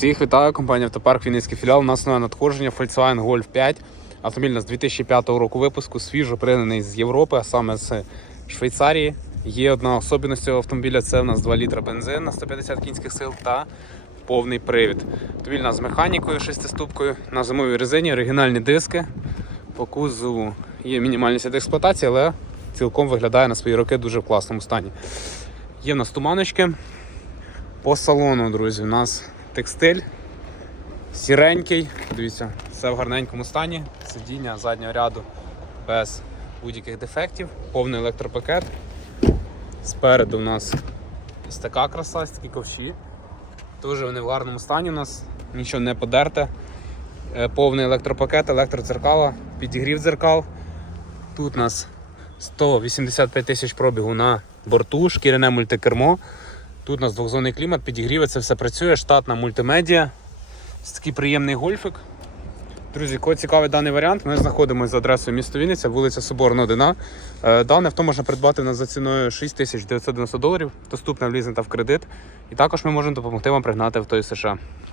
Всіх вітаю, компанія Автопарк Вінницький філіал. У нас нове надходження Volkswagen Golf 5. Автомобіль нас 2005 року випуску, свіжо пригнаний з Європи, а саме з Швейцарії. Є одна особливість цього автомобіля це у нас 2 літра бензин на 150 кінських сил та повний привід. Автомобіль з механікою шестиступкою, на зимовій резині, оригінальні диски. По кузову є мінімальний слід експлуатації, але цілком виглядає на свої роки дуже в класному стані. Є в нас туманочки. По салону, друзі, у нас текстиль сіренький. Дивіться, все в гарненькому стані. Сидіння заднього ряду без будь-яких дефектів, повний електропакет. Спереду у нас ось така краса, такі ковші. Дуже вони в гарному стані у нас, нічого не подерте. Е, Повний електропакет, електродзеркала, підігрів дзеркал. Тут у нас 185 тисяч пробігу на борту, шкіряне мультикермо. Тут у нас двохзонний клімат, підігріви, це все працює, штатна мультимедіа. Ось такий приємний гольфик. Друзі, кого цікавий даний варіант, ми знаходимося за адресою місто Вінниця, вулиця Соборна 1. Е, Дане авто можна придбати нас за ціною 6990 доларів, доступне в лізинг та в кредит. І також ми можемо допомогти вам пригнати авто із США.